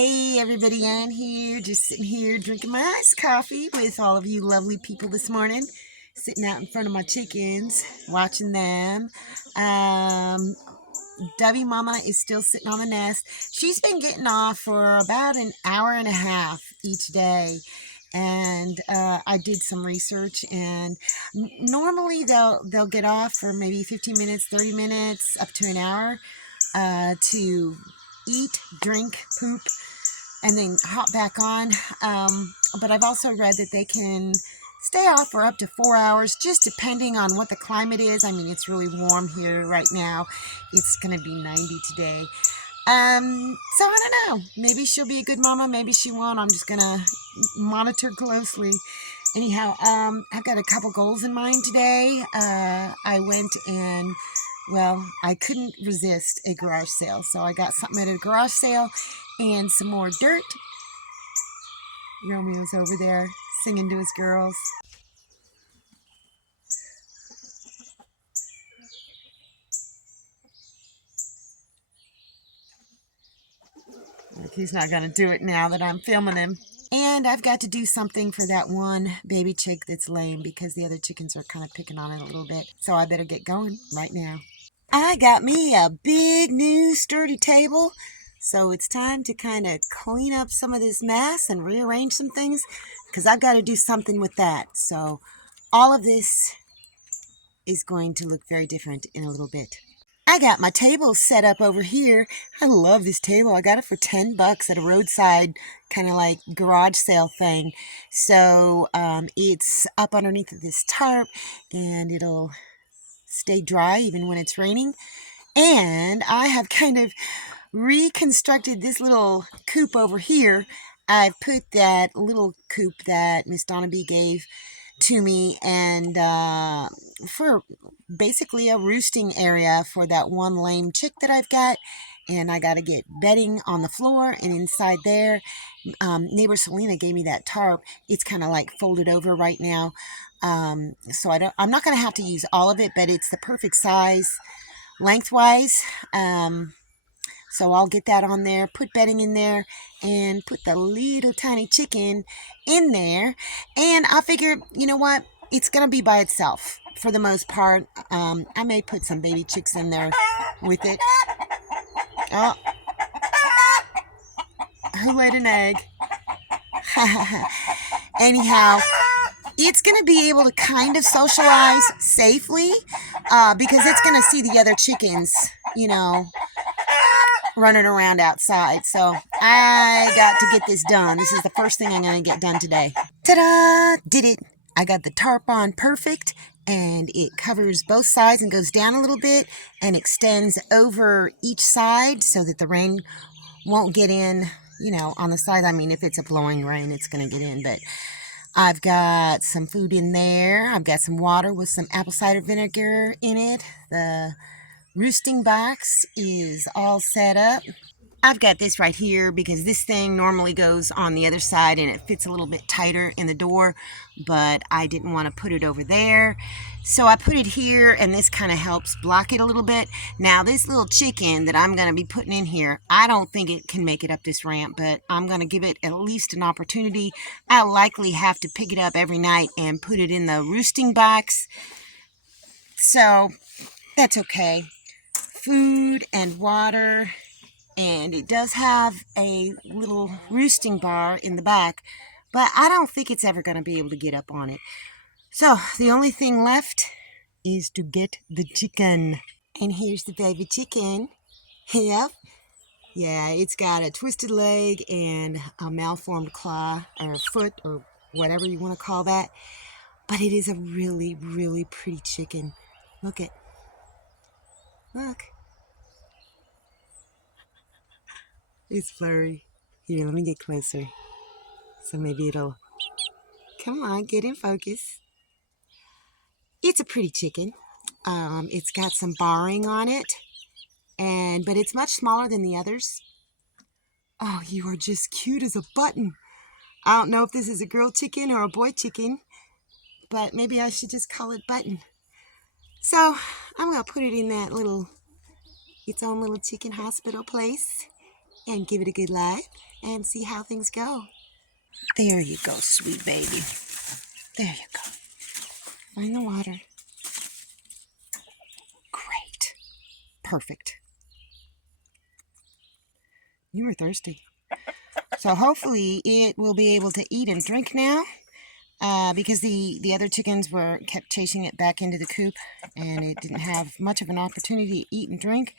Hey everybody, Ann here, just sitting here drinking my iced coffee with all of you lovely people this morning. Sitting out in front of my chickens, watching them. Dovey Mama is still sitting on the nest. She's been getting off for about an hour and a half each day. And I did some research, and normally they'll get off for maybe 15 minutes, 30 minutes, up to an hour to eat, drink, poop, and then hop back on. But I've also read that they can stay off for up to 4 hours, just depending on what the climate is. I mean, it's really warm here right now. It's going to be 90 today. So I don't know. Maybe she'll be a good mama. Maybe she won't. I'm just going to monitor closely. Anyhow, I've got a couple goals in mind today. I went and, well, I couldn't resist a garage sale. So I got something at a garage sale and some more dirt. Romeo's over there singing to his girls. He's not going to do it now that I'm filming him. And I've got to do something for that one baby chick that's lame because the other chickens are kind of picking on it a little bit. So I better get going right now. I got me a big new sturdy table. So it's time to kind of clean up some of this mess and rearrange some things because I've got to do something with that. So all of this is going to look very different in a little bit. I got my table set up over here. I love this table. I got it for $10 at a roadside kind of like garage sale thing. So it's up underneath of this tarp and it'll stay dry even when it's raining. And I have kind of reconstructed this little coop over here. I've put that little coop that Miss Donnaby gave to me and for basically a roosting area for that one lame chick that I've got. And I got to get bedding on the floor and inside there. Neighbor Selena gave me that tarp. It's kind of like folded over right now. So I'm not going to have to use all of it, but it's the perfect size lengthwise. So I'll get that on there, put bedding in there, and put the little tiny chicken in there. And I figure, you know what? It's going to be by itself for the most part. I may put some baby chicks in there with it. Oh, who laid an egg? Anyhow, it's going to be able to kind of socialize safely because it's going to see the other chickens, you know, running around outside. So I got to get this done. This is the first thing I'm going to get done today. Ta-da! Did it. I got the tarp on perfect, and it covers both sides and goes down a little bit and extends over each side so that the rain won't get in, you know, on the side. I mean, if it's a blowing rain, it's going to get in, but I've got some food in there. I've got some water with some apple cider vinegar in it. The roosting box is all set up. I've got this right here because this thing normally goes on the other side and it fits a little bit tighter in the door, but I didn't want to put it over there. So I put it here and this kind of helps block it a little bit. Now this little chicken that I'm going to be putting in here, I don't think it can make it up this ramp, but I'm going to give it at least an opportunity. I'll likely have to pick it up every night and put it in the roosting box. So that's okay. Food and water. And it does have a little roosting bar in the back, but I don't think it's ever going to be able to get up on it. So the only thing left is to get the chicken. And here's the baby chicken. Yep. Yeah, it's got a twisted leg and a malformed claw or foot or whatever you want to call that. But it is a really, really pretty chicken. Look. It's blurry. Here, let me get closer. So maybe it'll... Come on, get in focus. It's a pretty chicken. It's got some barring on it, but it's much smaller than the others. Oh, you are just cute as a button. I don't know if this is a girl chicken or a boy chicken, but maybe I should just call it Button. So I'm going to put it in that its own little chicken hospital place and give it a good life. and see how things go. There you go, sweet baby. There you go. Find the water. Great. Perfect. You were thirsty. So hopefully it will be able to eat and drink now, because the other chickens kept chasing it back into the coop, and it didn't have much of an opportunity to eat and drink.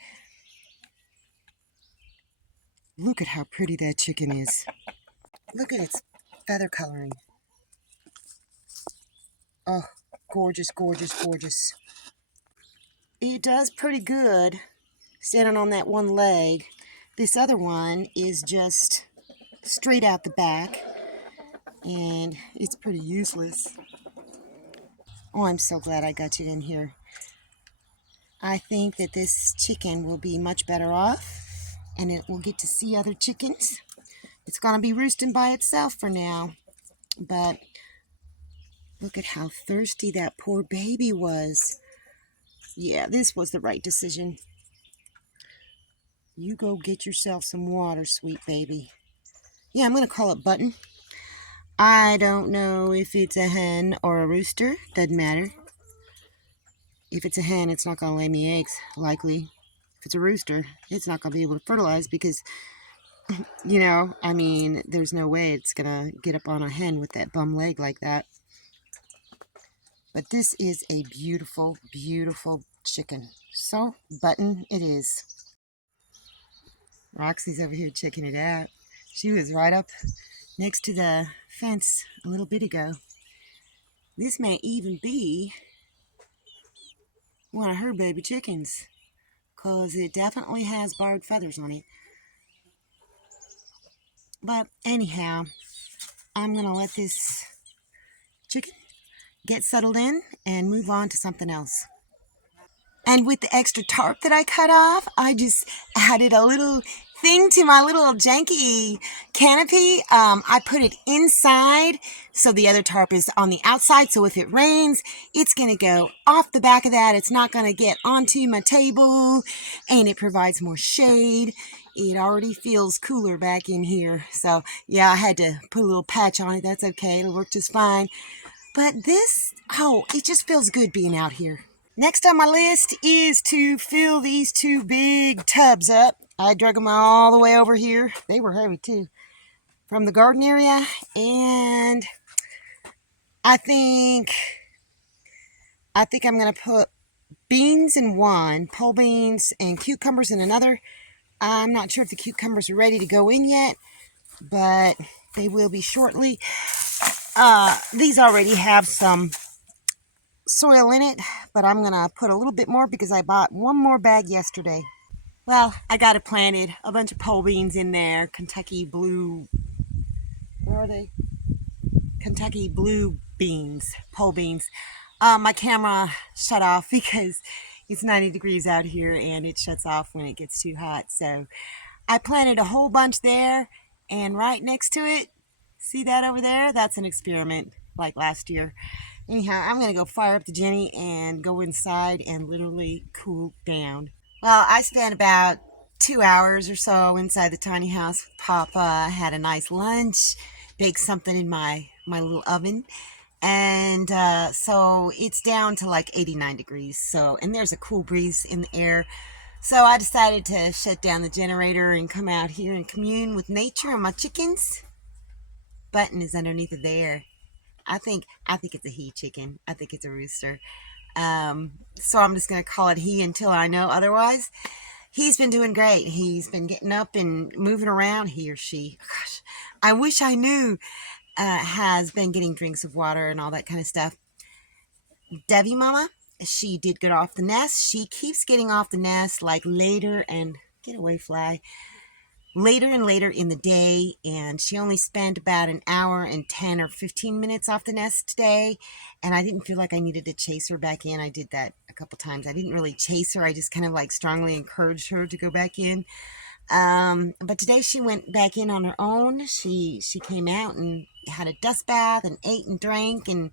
Look at how pretty that chicken is. Look at its feather coloring. Oh, gorgeous, gorgeous, gorgeous. It does pretty good standing on that one leg. This other one is just straight out the back, and it's pretty useless. Oh, I'm so glad I got you in here. I think that this chicken will be much better off, and it will get to see other chickens. It's going to be roosting by itself for now, but look at how thirsty that poor baby was. Yeah, this was the right decision. You go get yourself some water, sweet baby. Yeah, I'm going to call it Button. I don't know if it's a hen or a rooster. Doesn't matter. If it's a hen, it's not going to lay me eggs, likely. If it's a rooster, it's not going to be able to fertilize because, I mean, there's no way it's going to get up on a hen with that bum leg like that. But this is a beautiful, beautiful chicken. So, Button it is. Roxy's over here checking it out. She was right up next to the fence a little bit ago. This may even be one of her baby chickens, because it definitely has barred feathers on it. But anyhow, I'm going to let this chicken get settled in and move on to something else. And with the extra tarp that I cut off, I just added a little thing to my little janky canopy. I put it inside, so the other tarp is on the outside. So if it rains, it's going to go off the back of that. It's not going to get onto my table, and it provides more shade. It already feels cooler back in here. So yeah, I had to put a little patch on it. That's okay. It'll work just fine. But this, it just feels good being out here. Next on my list is to fill these two big tubs up. I drug them all the way over here. They were heavy too. From the garden area. And I think I'm going to put beans in one, pole beans, and cucumbers in another. I'm not sure if the cucumbers are ready to go in yet, but they will be shortly. These already have some soil in it, but I'm going to put a little bit more because I bought one more bag yesterday. Well, I got it planted. A bunch of pole beans in there. Kentucky blue. Where are they? Kentucky blue beans. Pole beans. My camera shut off because it's 90 degrees out here and it shuts off when it gets too hot. So I planted a whole bunch there, and right next to it, see that over there? That's an experiment like last year. Anyhow, I'm going to go fire up the Jenny and go inside and literally cool down. Well, I spent about 2 hours or so inside the tiny house with Papa. Had a nice lunch, baked something in my little oven. And so it's down to like 89 degrees. So, and there's a cool breeze in the air. So I decided to shut down the generator and come out here and commune with nature and my chickens. Button is underneath of there. I think it's a he chicken. I think it's a rooster. So I'm just going to call it he until I know otherwise. He's been doing great. He's been getting up and moving around, he or she. Gosh, I wish I knew. Has been getting drinks of water and all that kind of stuff. Debbie Mama, she did get off the nest. She keeps getting off the nest like later and get away, fly. Later and later in the day, and she only spent about an hour and 10 or 15 minutes off the nest today, and I didn't feel like I needed to chase her back in. I did that a couple times. I didn't really chase her. I just kind of like strongly encouraged her to go back in. But today she went back in on her own. She came out and had a dust bath and ate and drank and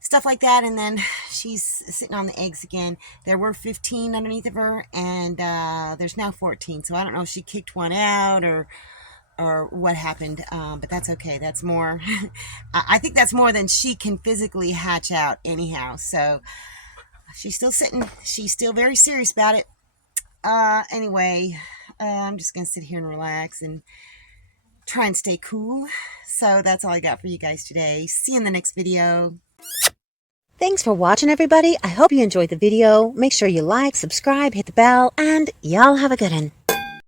stuff like that, and then she's sitting on the eggs again. There were 15 underneath of her, and there's now 14, so I don't know if she kicked one out or or what happened, but that's okay. That's more, I think that's more than she can physically hatch out anyhow. So she's still sitting. She's still very serious about it. Anyway, I'm just going to sit here and relax and try and stay cool. So that's all I got for you guys today. See you in the next video. Thanks for watching, everybody. I hope you enjoyed the video. Make sure you like, subscribe, hit the bell, and y'all have a good one.